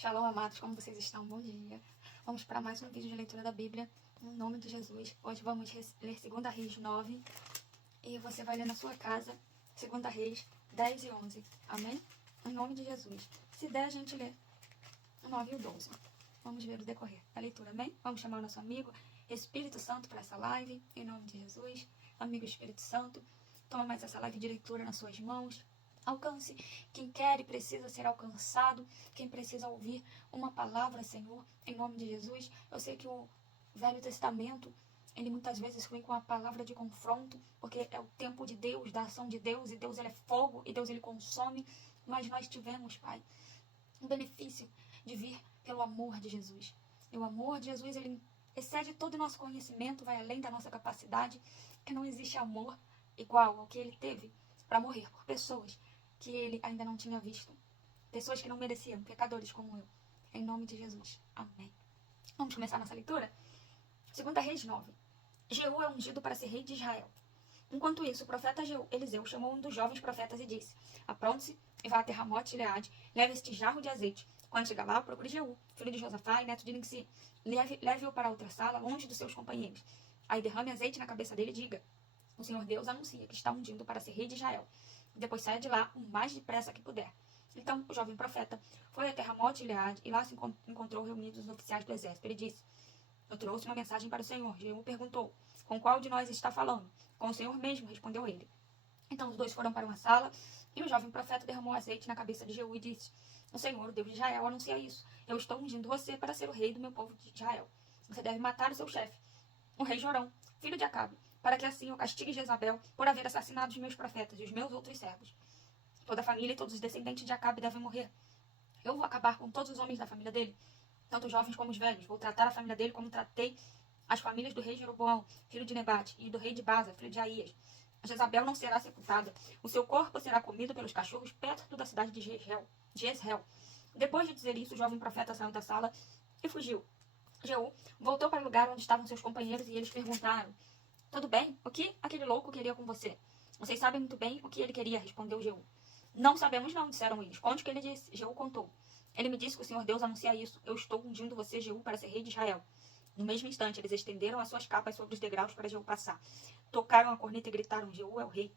Shalom, amados, como vocês estão? Bom dia. Vamos para mais um vídeo de leitura da Bíblia, no nome de Jesus. Hoje vamos ler 2 Reis 9, e você vai ler na sua casa 2 Reis 10 e 11. Amém? Em nome de Jesus. Se der, a gente lê o 9 e o 12. Vamos ver o decorrer da leitura, amém? Vamos chamar o nosso amigo Espírito Santo para essa live, em nome de Jesus. Amigo Espírito Santo, toma mais essa live de leitura nas suas mãos. Alcance quem quer e precisa ser alcançado, quem precisa ouvir uma palavra, Senhor, em nome de Jesus. Eu sei que o Velho Testamento, ele muitas vezes vem com a palavra de confronto, porque é o tempo de Deus, da ação de Deus, e Deus ele é fogo, e Deus ele consome, mas nós tivemos, Pai, o benefício de vir pelo amor de Jesus. E o amor de Jesus, ele excede todo o nosso conhecimento, vai além da nossa capacidade, que não existe amor igual ao que ele teve para morrer por pessoas que ele ainda não tinha visto. Pessoas que não mereciam, pecadores como eu. Em nome de Jesus. Amém. Vamos começar nossa leitura? 2 Reis 9. Jeú é ungido para ser rei de Israel. Enquanto isso, o profeta Eliseu chamou um dos jovens profetas e disse: Apronte-se e vá até Ramote Gileade, leve este jarro de azeite. Quando chegar lá, procure Jeú, filho de Josafá e neto de Nimsi. Leve-o para outra sala, longe dos seus companheiros. Aí derrame azeite na cabeça dele e diga: O Senhor Deus anuncia que está ungindo para ser rei de Israel. Depois saia de lá o mais depressa que puder. Então o jovem profeta foi até Ramote Gileade e lá se encontrou reunidos os oficiais do exército. Ele disse: Eu trouxe uma mensagem para o Senhor. Jeú perguntou: Com qual de nós está falando? Com o Senhor mesmo, respondeu ele. Então os dois foram para uma sala e o jovem profeta derramou azeite na cabeça de Jeú e disse: O Senhor, o Deus de Israel, anuncia isso. Eu estou ungindo você para ser o rei do meu povo de Israel. Você deve matar o seu chefe, o rei Jorão, filho de Acabe, para que assim eu castigue Jezabel por haver assassinado os meus profetas e os meus outros servos. Toda a família e todos os descendentes de Acabe devem morrer. Eu vou acabar com todos os homens da família dele, tanto os jovens como os velhos. Vou tratar a família dele como tratei as famílias do rei Jeroboão, filho de Nebate, e do rei de Baza, filho de Aías. Jezabel não será sepultada. O seu corpo será comido pelos cachorros perto da cidade de Jezreel. Depois de dizer isso, o jovem profeta saiu da sala e fugiu. Jeú voltou para o lugar onde estavam seus companheiros e eles perguntaram: Tudo bem? O que aquele louco queria com você? Vocês sabem muito bem o que ele queria, respondeu Jeú. Não sabemos não, disseram eles. Conte o que ele disse. Jeú contou. Ele me disse que o Senhor Deus anuncia isso. Eu estou ungindo você, Jeú, para ser rei de Israel. No mesmo instante, eles estenderam as suas capas sobre os degraus para Jeú passar. Tocaram a corneta e gritaram: Jeú é o rei.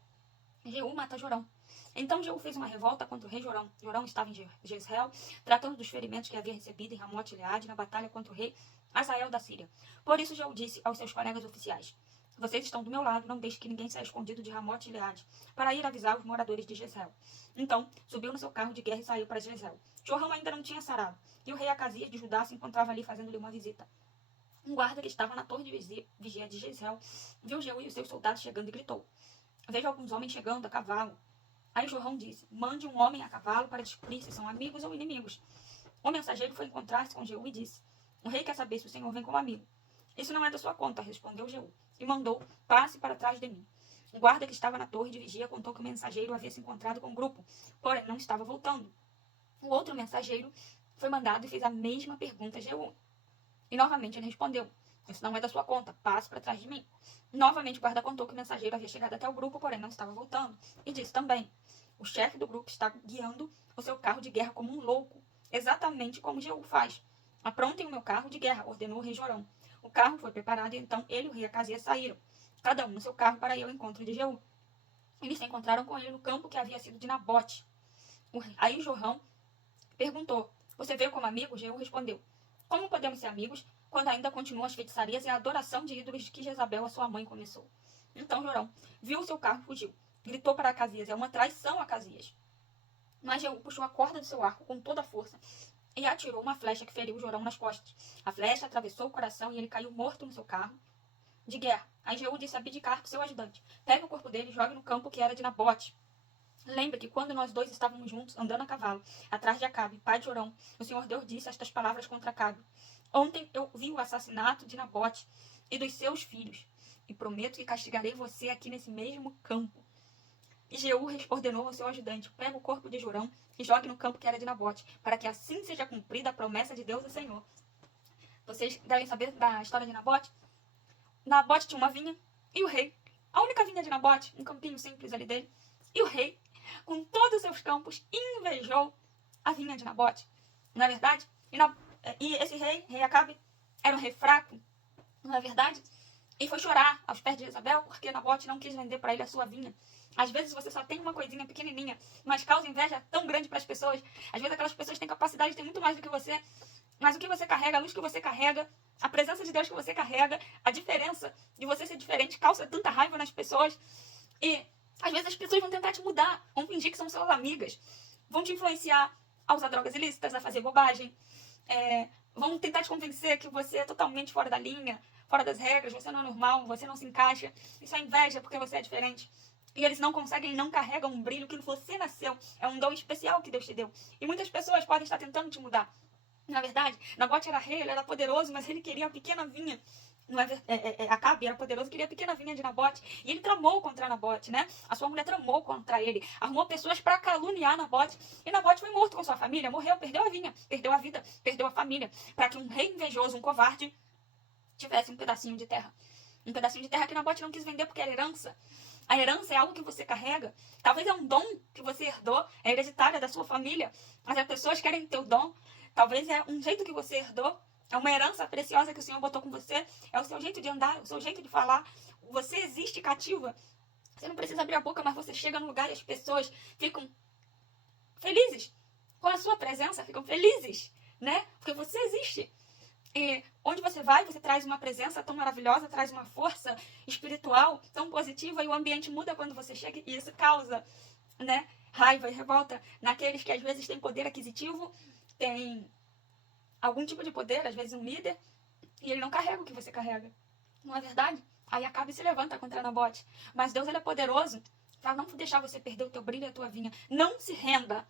Jeú mata Jorão. Então Jeú fez uma revolta contra o rei Jorão. Jorão estava em Jezreel, tratando dos ferimentos que havia recebido em Ramote Gileade na batalha contra o rei Hazael da Síria. Por isso Jeú disse aos seus colegas oficiais: Vocês estão do meu lado, não deixe que ninguém saia escondido de Ramote Gileade, para ir avisar os moradores de Jezreel. Então subiu no seu carro de guerra e saiu para Jezreel. Jorão ainda não tinha sarado, e o rei Acasias de Judá se encontrava ali fazendo-lhe uma visita. Um guarda que estava na torre de vigia de Jezreel viu Jeú e os seus soldados chegando e gritou: Vejo alguns homens chegando a cavalo. Aí Jorão disse: Mande um homem a cavalo para descobrir se são amigos ou inimigos. O mensageiro foi encontrar-se com Jeú e disse: O rei quer saber se o senhor vem como amigo. Isso não é da sua conta, respondeu Jeú, e mandou: Passe para trás de mim. O guarda que estava na torre de vigia contou que o mensageiro havia se encontrado com o grupo, porém não estava voltando. O outro mensageiro foi mandado e fez a mesma pergunta a Jeú. E novamente ele respondeu: Isso não é da sua conta, passe para trás de mim. Novamente o guarda contou que o mensageiro havia chegado até o grupo, porém não estava voltando. E disse também: O chefe do grupo está guiando o seu carro de guerra como um louco, exatamente como Jeú faz. Aprontem o meu carro de guerra, ordenou o rei Jorão. O carro foi preparado e então ele e o rei Acasias saíram, cada um no seu carro, para ir ao encontro de Jeú. Eles se encontraram com ele no campo que havia sido de Nabote. Aí Jorão perguntou: Você veio como amigo? Jeú respondeu: Como podemos ser amigos quando ainda continuam as feitiçarias e a adoração de ídolos que Jezabel, a sua mãe, começou? Então Jorão viu o seu carro e fugiu. Gritou para Acasias: É uma traição, Acasias. Mas Jeú puxou a corda do seu arco com toda a força e atirou uma flecha que feriu Jorão nas costas. A flecha atravessou o coração e ele caiu morto no seu carro de guerra. Aí Jeú disse a Abdicar, seu ajudante: Pegue o corpo dele e jogue no campo que era de Nabote. Lembre que quando nós dois estávamos juntos, andando a cavalo, atrás de Acabe, pai de Jorão, o Senhor Deus disse estas palavras contra Acabe: Ontem eu vi o assassinato de Nabote e dos seus filhos, e prometo que castigarei você aqui nesse mesmo campo. E Jeú ordenou ao seu ajudante: Pega o corpo de Jorão e jogue no campo que era de Nabote, para que assim seja cumprida a promessa de Deus, o Senhor. Vocês devem saber da história de Nabote? Nabote tinha uma vinha, e o rei, a única vinha de Nabote, um campinho simples ali dele, e o rei, com todos os seus campos, invejou a vinha de Nabote. Na verdade, E esse rei Acabe, era um rei fraco, não é verdade? E foi chorar aos pés de Jezabel porque Nabote não quis vender para ele a sua vinha. Às vezes você só tem uma coisinha pequenininha, mas causa inveja tão grande para as pessoas. Às vezes aquelas pessoas têm capacidade de ter muito mais do que você, mas o que você carrega, a luz que você carrega, a presença de Deus que você carrega, a diferença de você ser diferente causa tanta raiva nas pessoas. E às vezes as pessoas vão tentar te mudar, vão fingir que são suas amigas, vão te influenciar a usar drogas ilícitas, a fazer bobagem, vão tentar te convencer que você é totalmente fora da linha, fora das regras, você não é normal, você não se encaixa. Isso é inveja porque você é diferente. E eles não conseguem, não carregam um brilho que você nasceu. É um dom especial que Deus te deu. E muitas pessoas podem estar tentando te mudar. Na verdade, Nabote era rei, ele era poderoso, mas ele queria a pequena vinha. Não Acabe era poderoso, queria a pequena vinha de Nabote. E ele tramou contra Nabote, né? A sua mulher tramou contra ele. Arrumou pessoas para caluniar Nabote. E Nabote foi morto com sua família, morreu, perdeu a vinha, perdeu a vida, perdeu a família. Para que um rei invejoso, um covarde, tivesse um pedacinho de terra. Um pedacinho de terra que Nabote não quis vender porque era herança. A herança é algo que você carrega. Talvez é um dom que você herdou, é hereditária da sua família. Mas as pessoas querem ter o dom. Talvez é um jeito que você herdou. É uma herança preciosa que o Senhor botou com você. É o seu jeito de andar, o seu jeito de falar. Você existe cativa. Você não precisa abrir a boca, mas você chega no lugar e as pessoas ficam felizes com a sua presença. Ficam felizes, né? Porque você existe. E onde você vai, você traz uma presença tão maravilhosa, traz uma força espiritual tão positiva e o ambiente muda quando você chega e isso causa, né, raiva e revolta naqueles que às vezes têm poder aquisitivo, têm algum tipo de poder, às vezes um líder, e ele não carrega o que você carrega. Não é verdade? Aí Acabe se levanta contra Nabote. Mas Deus, ele é poderoso para não deixar você perder o teu brilho e a tua vinha. Não se renda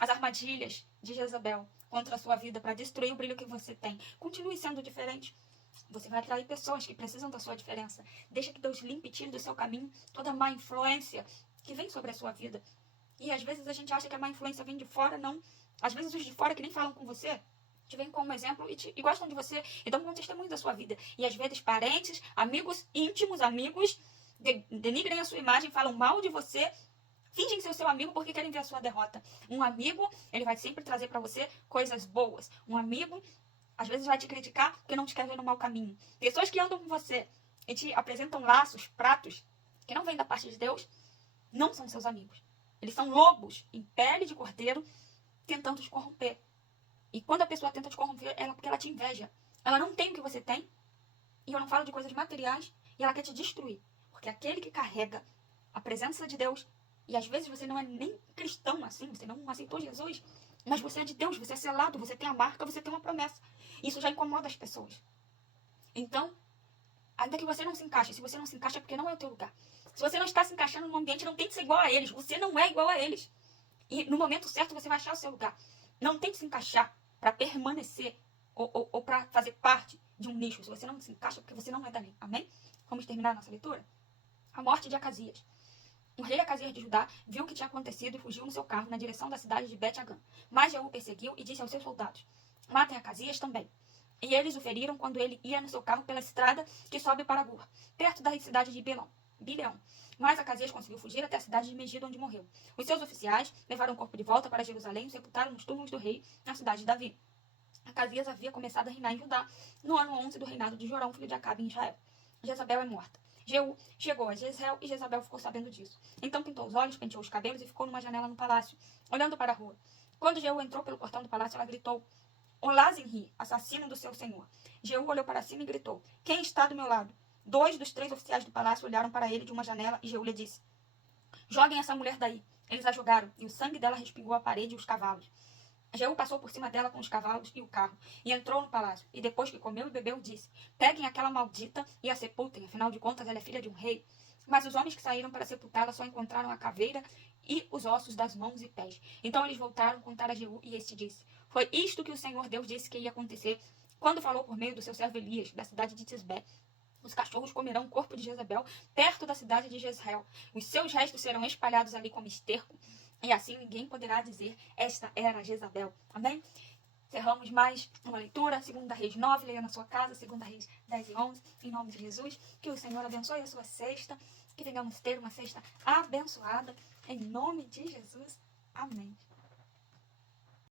às armadilhas de Jezabel contra a sua vida para destruir o brilho que você tem. Continue sendo diferente. Você vai atrair pessoas que precisam da sua diferença. Deixa que Deus limpe e tire do seu caminho toda má influência que vem sobre a sua vida. E às vezes a gente acha que a má influência vem de fora, não. Às vezes os de fora que nem falam com você te veem como exemplo e gostam de você e dão um testemunho da sua vida. E às vezes parentes, amigos, íntimos amigos denigrem a sua imagem, falam mal de você, fingem ser o seu amigo porque querem ver a sua derrota. Um amigo, ele vai sempre trazer para você coisas boas. Um amigo, às vezes, vai te criticar porque não te quer ver no mau caminho. Pessoas que andam com você e te apresentam laços, pratos, que não vêm da parte de Deus, não são seus amigos. Eles são lobos em pele de cordeiro tentando te corromper. E quando a pessoa tenta te corromper, é porque ela te inveja. Ela não tem o que você tem. E eu não falo de coisas materiais. E ela quer te destruir. Porque aquele que carrega a presença de Deus, e às vezes você não é nem cristão assim, você não aceitou Jesus, mas você é de Deus, você é selado, você tem a marca, você tem uma promessa. Isso já incomoda as pessoas. Então, ainda que você não se encaixe, se você não se encaixa é porque não é o teu lugar. Se você não está se encaixando num ambiente, não tem que ser igual a eles. Você não é igual a eles. E no momento certo você vai achar o seu lugar. Não tem que se encaixar para permanecer ou para fazer parte de um nicho. Se você não se encaixa, porque você não é dali. Amém? Vamos terminar a nossa leitura? A morte de Acasias. O rei Acasias de Judá viu o que tinha acontecido e fugiu no seu carro na direção da cidade de Bet-Agã. Mas Jeú o perseguiu e disse aos seus soldados: matem Acasias também. E eles o feriram quando ele ia no seu carro pela estrada que sobe para Gur, perto da cidade de Bileão. Mas Acasias conseguiu fugir até a cidade de Megido, onde morreu. Os seus oficiais levaram o corpo de volta para Jerusalém e o sepultaram nos túmulos do rei na cidade de Davi. Acasias havia começado a reinar em Judá no ano 11 do reinado de Jorão, filho de Acabe, em Israel. Jezabel é morta. Jeú chegou a Jezreel e Jezabel ficou sabendo disso. Então pintou os olhos, penteou os cabelos e ficou numa janela no palácio, olhando para a rua. Quando Jeú entrou pelo portão do palácio, ela gritou: Olá, Zinri, assassino do seu senhor. Jeú olhou para cima e gritou: Quem está do meu lado? 2 dos 3 oficiais do palácio olharam para ele de uma janela e Jeú lhe disse: Joguem essa mulher daí. Eles a jogaram e o sangue dela respingou a parede e os cavalos. Jeú passou por cima dela com os cavalos e o carro e entrou no palácio. E depois que comeu e bebeu, disse: Peguem aquela maldita e a sepultem, afinal de contas ela é filha de um rei. Mas os homens que saíram para sepultá-la só encontraram a caveira e os ossos das mãos e pés. Então eles voltaram a contar a Jeú e este disse: Foi isto que o Senhor Deus disse que ia acontecer quando falou por meio do seu servo Elias, da cidade de Tisbé. Os cachorros comerão o corpo de Jezabel perto da cidade de Jezreel. Os seus restos serão espalhados ali como esterco. E assim ninguém poderá dizer: esta era Jezabel. Amém? Encerramos mais uma leitura. 2 Reis 9, leia na sua casa. 2 Reis 10 e 11. Em nome de Jesus. Que o Senhor abençoe a sua sexta. Que venhamos ter uma sexta abençoada. Em nome de Jesus. Amém.